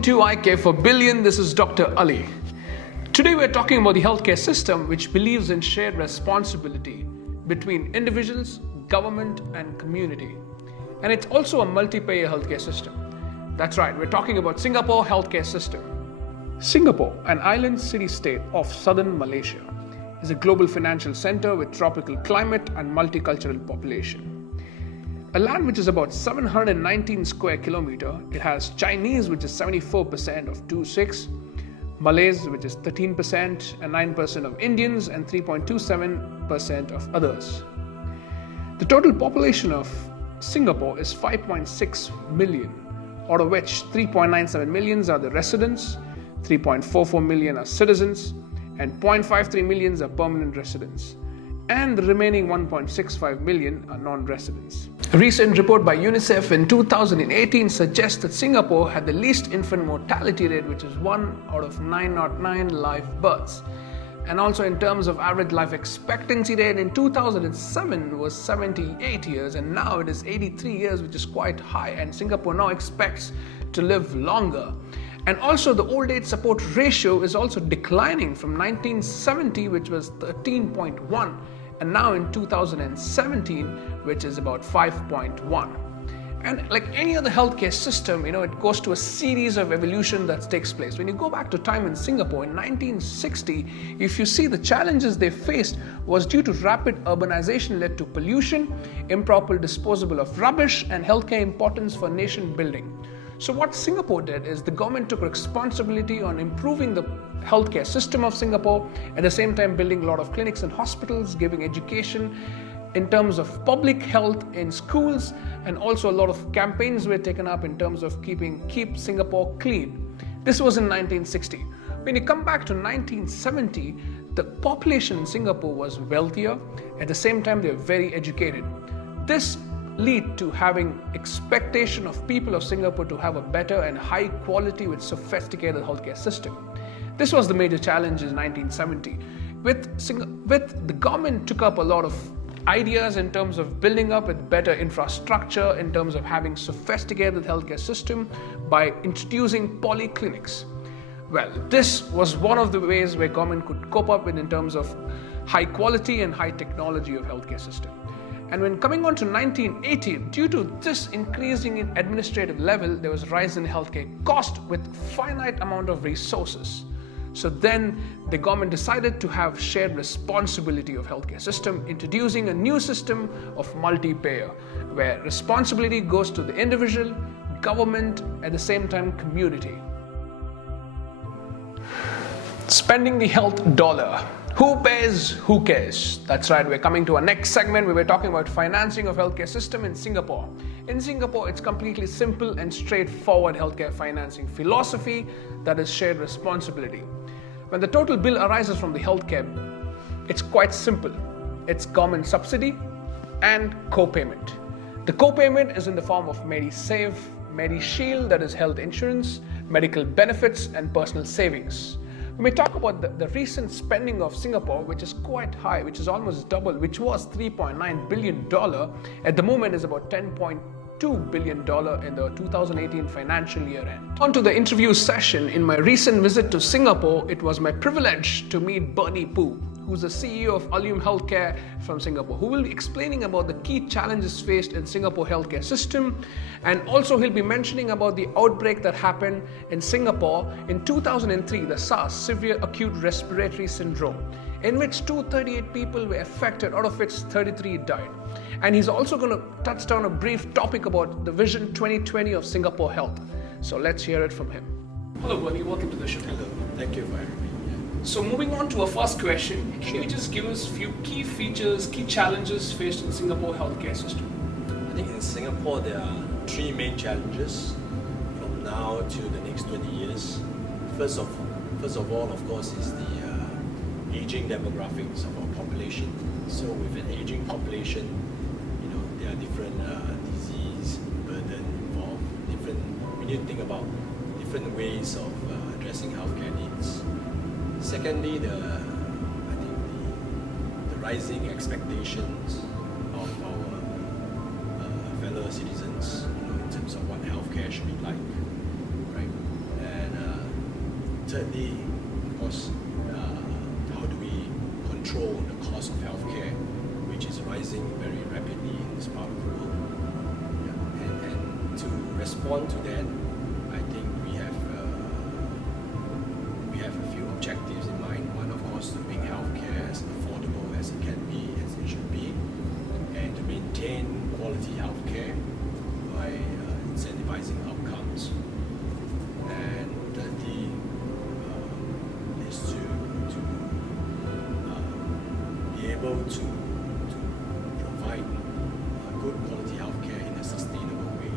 welcome to IK for Billion. This is Dr. Ali. Today we're talking about the healthcare system which believes in shared responsibility between individuals, government and community. And it's also a multi-payer healthcare system. That's right, we're talking about Singapore healthcare system. Singapore, an island city-state of southern Malaysia, is a global financial center with tropical climate and multicultural population. A land which is about 719 square kilometer, it has Chinese, which is 74% of 2.6, Malays, which is 13%, and 9% of Indians, and 3.27% of others. The total population of Singapore is 5.6 million, out of which 3.97 million are the residents, 3.44 million are citizens, and 0.53 million are permanent residents, and the remaining 1.65 million are non-residents. A recent report by UNICEF in 2018 suggests that Singapore had the least infant mortality rate, which is 1 out of 909 live births. And also in terms of average life expectancy rate, in 2007 was 78 years and now it is 83 years, which is quite high, and Singapore now expects to live longer. And also the old age support ratio is also declining from 1970, which was 13.1, and now in 2017, which is about 5.1. And like any other healthcare system, it goes to a series of evolution that takes place. When you go back to time in Singapore in 1960, if you see the challenges they faced was due to rapid urbanization led to pollution, improper disposal of rubbish, and healthcare importance for nation building. So what Singapore did is the government took responsibility on improving the healthcare system of Singapore, at the same time building a lot of clinics and hospitals, giving education in terms of public health in schools, and also a lot of campaigns were taken up in terms of keep Singapore clean. This was in 1960. When you come back to 1970, the population in Singapore was wealthier, at the same time they were very educated. This lead to having expectation of people of Singapore to have a better and high quality with sophisticated healthcare system. This was the major challenge in 1970. With the government took up a lot of ideas in terms of building up with better infrastructure, in terms of having sophisticated healthcare system by introducing polyclinics. Well, this was one of the ways where government could cope up with in terms of high quality and high technology of healthcare system. And when coming on to 1980, due to this increasing in administrative level, there was a rise in healthcare cost with finite amount of resources. So then the government decided to have shared responsibility of healthcare system, introducing a new system of multi-payer, where responsibility goes to the individual, government, at the same time community. Spending the health dollar. Who pays, who cares? That's right, we're coming to our next segment where we're talking about financing of healthcare system in Singapore. In Singapore, it's completely simple and straightforward healthcare financing philosophy, that is shared responsibility. When the total bill arises from the healthcare, it's quite simple. It's government subsidy and co-payment. The co-payment is in the form of MediSave, MediShield, that is health insurance, medical benefits and personal savings. When we talk about the recent spending of Singapore, which is quite high, which is almost double, which was $3.9 billion, at the moment is about $10.2 billion in the 2018 financial year end. On to the interview session. In my recent visit to Singapore, it was my privilege to meet Bernie Poo, who's the CEO of Allium Healthcare from Singapore, who will be explaining about the key challenges faced in Singapore healthcare system, and also he'll be mentioning about the outbreak that happened in Singapore in 2003, the SARS, Severe Acute Respiratory Syndrome, in which 238 people were affected, out of which 33 died. And he's also going to touch down a brief topic about the Vision 2020 of Singapore Health. So let's hear it from him. Hello Bernie, welcome to the show. Hello, thank you for having me. So moving on to our first question, can you just give us a few key features, key challenges faced in Singapore healthcare system? I think in Singapore there are three main challenges from now to the next 20 years. First of all, of course, is the aging demographics of our population. So with an aging population, there are different disease burden involved, we need to think about different ways of addressing healthcare needs. Secondly, I think the rising expectations of our fellow citizens, in terms of what healthcare should be like, right? thirdly, of course, how do we control the cost of healthcare, which is rising very rapidly in this part of the world? Yeah. And to respond to that, I think we have a few objectives in mind. One, of course, to make healthcare as affordable as it can be, as it should be, and to maintain quality healthcare by incentivizing outcomes. And thirdly, is to be able to provide good quality healthcare in a sustainable way,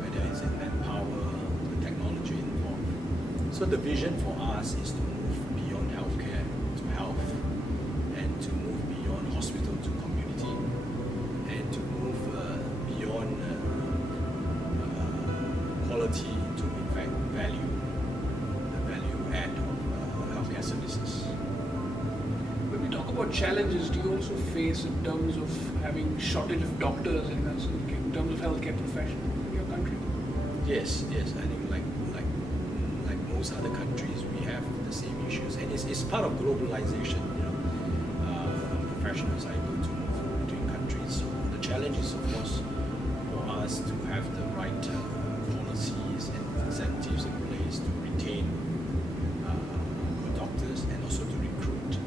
whether it's in manpower, the technology involved. So the vision for us is to move beyond healthcare to health, and to move beyond hospital to community, and to move beyond quality to in fact value, the value add of healthcare services. When we talk about challenges, do you also face in terms of having shortage of doctors in terms of healthcare professionals in your country? Yes. I think like most other countries, we have the same issues, and it's part of globalization. Professionals are able to move between countries. So the challenge is, of course, for us to have the right policies and incentives in place to retain good doctors, and also to recruit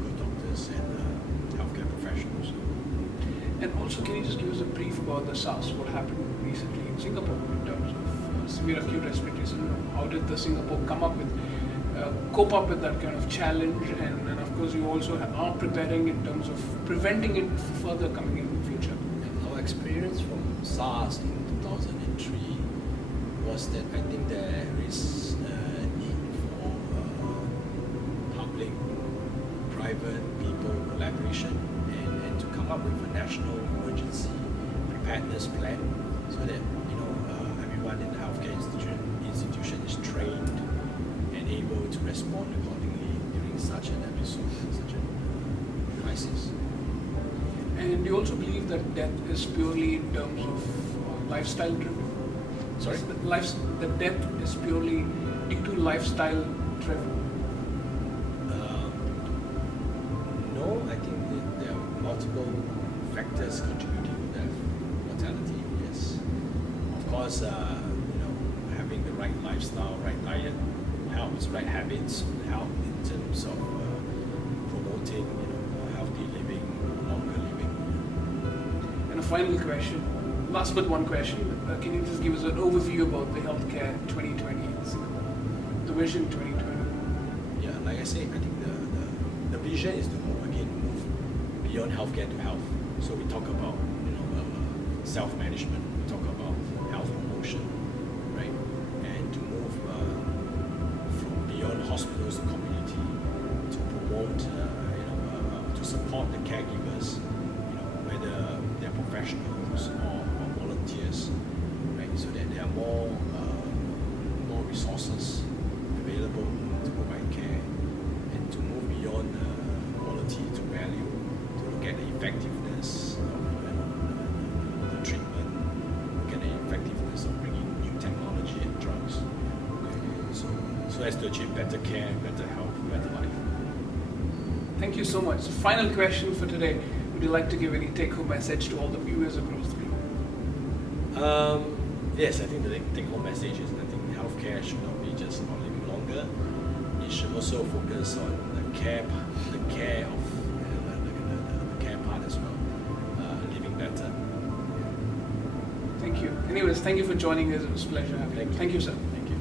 good doctors and healthcare professionals. And also, can you just give us a brief about the SARS, what happened recently in Singapore in terms of severe acute respiratory syndrome? How did the Singapore cope up with that kind of challenge? And of course, you also are preparing in terms of preventing it further coming in the future. Our experience from SARS in 2003 was that I think there is a need for public-private people collaboration and to come up with a national emergency preparedness plan, so that everyone in the healthcare institution is trained and able to respond accordingly during such an episode, such a crisis. And you also believe that death is purely in terms of lifestyle driven? Sorry? The death is purely due to lifestyle driven? No, I think that there are multiple factors contributing to death, mortality, yes. Of course, having the right lifestyle, right diet helps, right habits help in terms of promoting healthy living, longer living. And a final question, last but one question, can you just give us an overview about the healthcare 2020 in Singapore, the vision 2020? Yeah, like I say, I think the vision is to move beyond healthcare to health. So we talk about self-management, we talk about health promotion, right? And to move from beyond hospitals to community, to promote, to support the caregivers, whether they're professionals or volunteers, right? So that there are more resources available to provide care, and to move beyond quality to value, to look at the effectiveness of the treatment, look at the effectiveness of bringing new technology and drugs, so as to achieve better care, better health, better life. Thank you so much. Final question for today. Would you like to give any take-home message to all the viewers across the globe? Yes, I think the take-home message is I think healthcare should not be just about living longer. It should also focus on the care of the care part as well, living better. Thank you. Anyways, thank you for joining us. It was a pleasure having you. Thank you, sir. Thank you.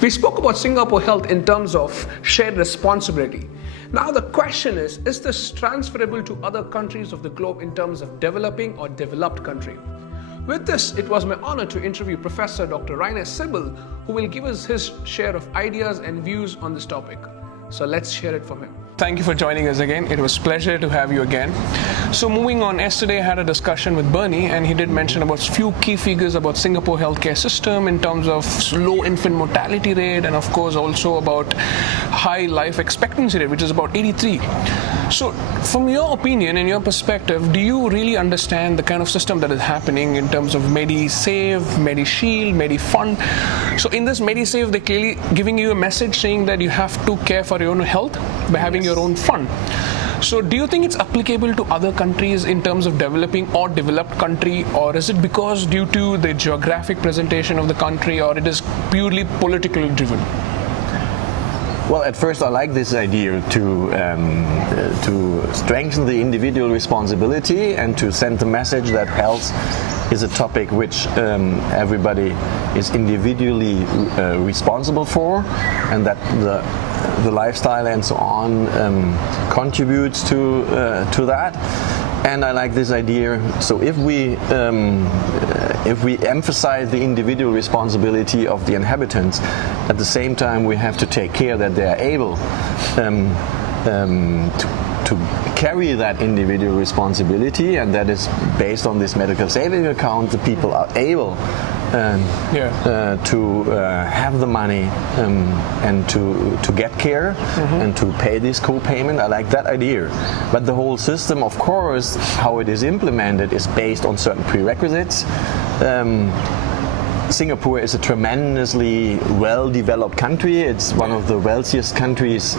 We spoke about Singapore Health in terms of shared responsibility. Now the question is this transferable to other countries of the globe in terms of developing or developed country? With this, it was my honor to interview Professor Dr. Rainer Sibyl, who will give us his share of ideas and views on this topic. So let's hear it from him. Thank you for joining us again. It was a pleasure to have you again. So moving on, yesterday I had a discussion with Bernie, and he did mention about a few key figures about Singapore healthcare system in terms of low infant mortality rate, and of course also about high life expectancy rate, which is about 83. So, from your opinion and your perspective, do you really understand the kind of system that is happening in terms of MediSave, MediShield, MediFund? So, in this MediSave, they're clearly giving you a message saying that you have to care for your own health by having your own fund. So do you think it's applicable to other countries in terms of developing or developed country, or is it because due to the geographic presentation of the country, or it is purely politically driven? Well, at first I like this idea to strengthen the individual responsibility and to send the message that health is a topic which everybody is individually responsible for, and that the lifestyle and so on contributes to that. And I like this idea. So if we emphasize the individual responsibility of the inhabitants, at the same time we have to take care that they are able to carry that individual responsibility, and that is based on this medical saving account. The people are able to have the money and to get care and to pay this co-payment. I like that idea. But the whole system, of course, how it is implemented is based on certain prerequisites. Singapore is a tremendously well-developed country. It's one of the wealthiest countries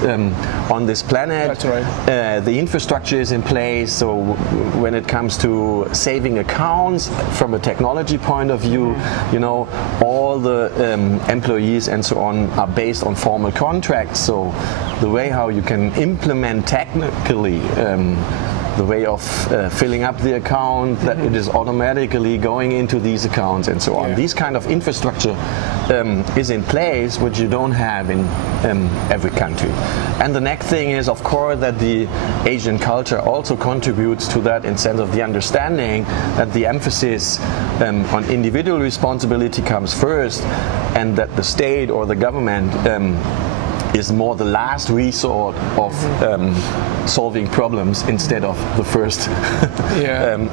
on this planet. That's right. The infrastructure is in place. So when it comes to saving accounts from a technology point of view, you know, all the employees and so on are based on formal contracts. So the way how you can implement technically the way of filling up the account, that it is automatically going into these accounts and so on. These kind of infrastructure is in place, which you don't have in every country. And the next thing is, of course, that the Asian culture also contributes to that in sense of the understanding that the emphasis on individual responsibility comes first, and that the state or the government is more the last resort of solving problems instead of the first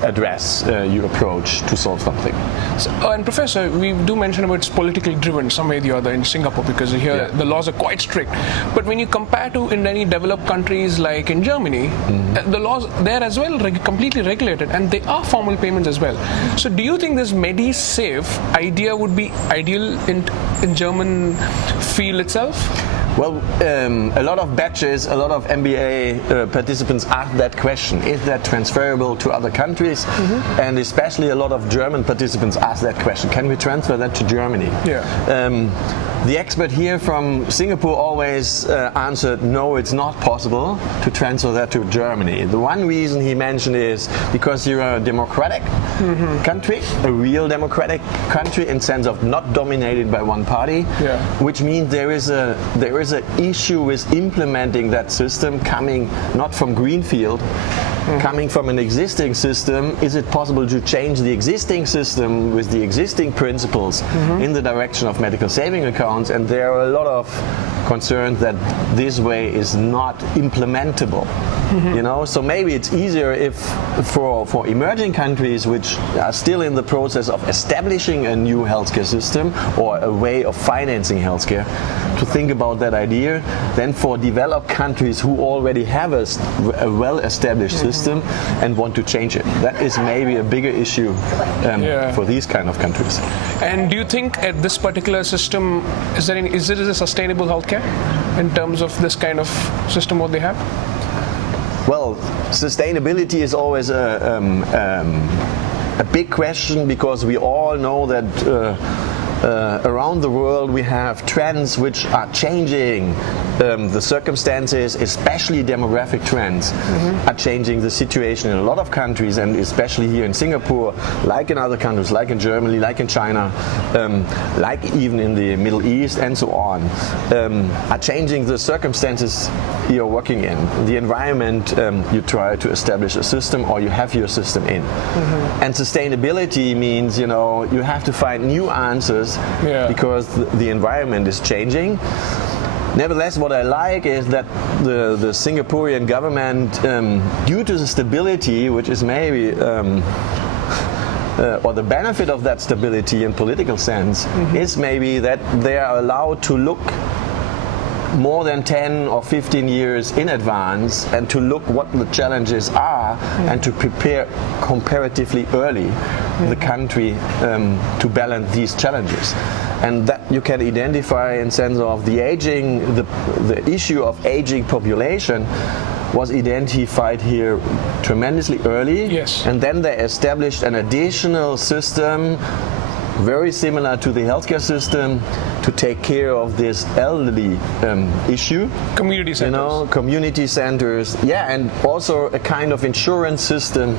address you approach to solve something. So, and Professor, we do mention about it's politically driven some way or the other in Singapore, because here the laws are quite strict. But when you compare to in any developed countries like in Germany, the laws there as well completely regulated, and they are formal payments as well. So do you think this MediSave idea would be ideal in German field itself? Well, a lot of batches, a lot of MBA participants ask that question. Is that transferable to other countries? And especially a lot of German participants ask that question. Can we transfer that to Germany? The expert here from Singapore always answered, no, it's not possible to transfer that to Germany. The one reason he mentioned is because you're a democratic country, a real democratic country in sense of not dominated by one party, which means there is an issue with implementing that system coming not from greenfield, coming from an existing system. Is it possible to change the existing system with the existing principles in the direction of medical saving accounts? And there are a lot of concerns that this way is not implementable. You know, so maybe it's easier if for emerging countries which are still in the process of establishing a new healthcare system or a way of financing healthcare to think about that idea than for developed countries who already have a well-established system and want to change it. That is maybe a bigger issue for these kind of countries. And do you think at this particular system, is it a sustainable healthcare in terms of this kind of system what they have? Well, sustainability is always a big question, because we all know that around the world we have trends which are changing the circumstances, especially demographic trends are changing the situation in a lot of countries, and especially here in Singapore, like in other countries, like in Germany, like in China, like even in the Middle East and so on, are changing the circumstances you're working in, the environment you try to establish a system or you have your system in. And sustainability means, you know, you have to find new answers because the environment is changing. Nevertheless, what I like is that the Singaporean government, due to the stability, which is maybe or the benefit of that stability in political sense, is maybe that they are allowed to look more than 10 or 15 years in advance and to look what the challenges are and to prepare comparatively early the country to balance these challenges. And that you can identify in sense of the aging, the issue of aging population was identified here tremendously early. Yes. And then they established an additional system very similar to the healthcare system to take care of this elderly issue. Community centers. You know, community centers. Yeah, and also a kind of insurance system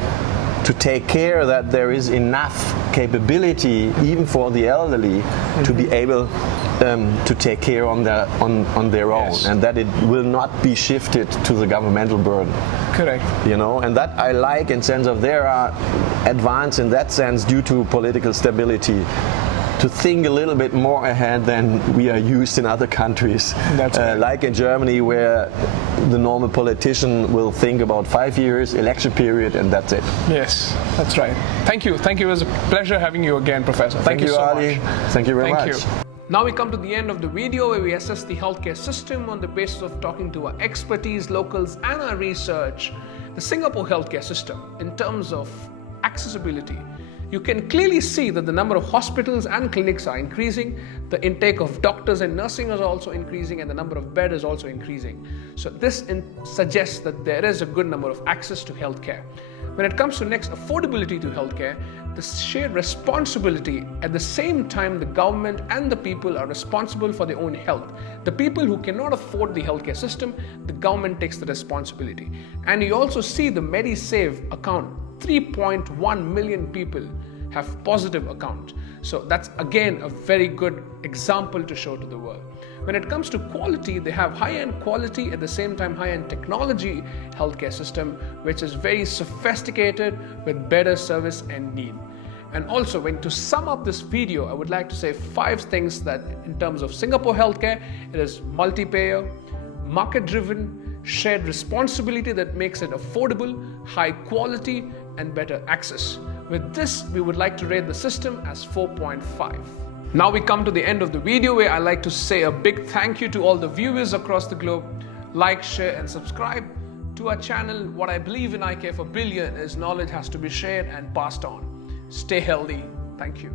to take care that there is enough capability even for the elderly to be able to take care on their own, and that it will not be shifted to the governmental burden. Correct. You know, and that I like in sense of there are advance in that sense due to political stability to think a little bit more ahead than we are used in other countries. That's right. Like in Germany, where the normal politician will think about 5 years, election period, and that's it. Yes, that's right. Thank you. Thank you. It was a pleasure having you again, Professor. Thank you so Ali. much. Thank you very much. Thank you. Now we come to the end of the video where we assess the healthcare system on the basis of talking to our expertise, locals, and our research. The Singapore healthcare system, in terms of accessibility, you can clearly see that the number of hospitals and clinics are increasing, the intake of doctors and nursing is also increasing, and the number of beds is also increasing. So this suggests that there is a good number of access to healthcare. When it comes to next, affordability to healthcare, the shared responsibility, at the same time the government and the people are responsible for their own health. The people who cannot afford the healthcare system, the government takes the responsibility. And you also see the MediSave account, 3.1 million people have positive account. So that's again a very good example to show to the world. When it comes to quality, they have high-end quality, at the same time high-end technology healthcare system, which is very sophisticated with better service and need. And also, when to sum up this video, I would like to say 5 things that in terms of Singapore healthcare, it is multi-payer, market-driven, shared responsibility that makes it affordable, high quality, and better access. With this, we would like to rate the system as 4.5. Now we come to the end of the video where I like to say a big thank you to all the viewers across the globe. Like, share, and subscribe to our channel. What I believe in I Care for Billion is knowledge has to be shared and passed on. Stay healthy. Thank you.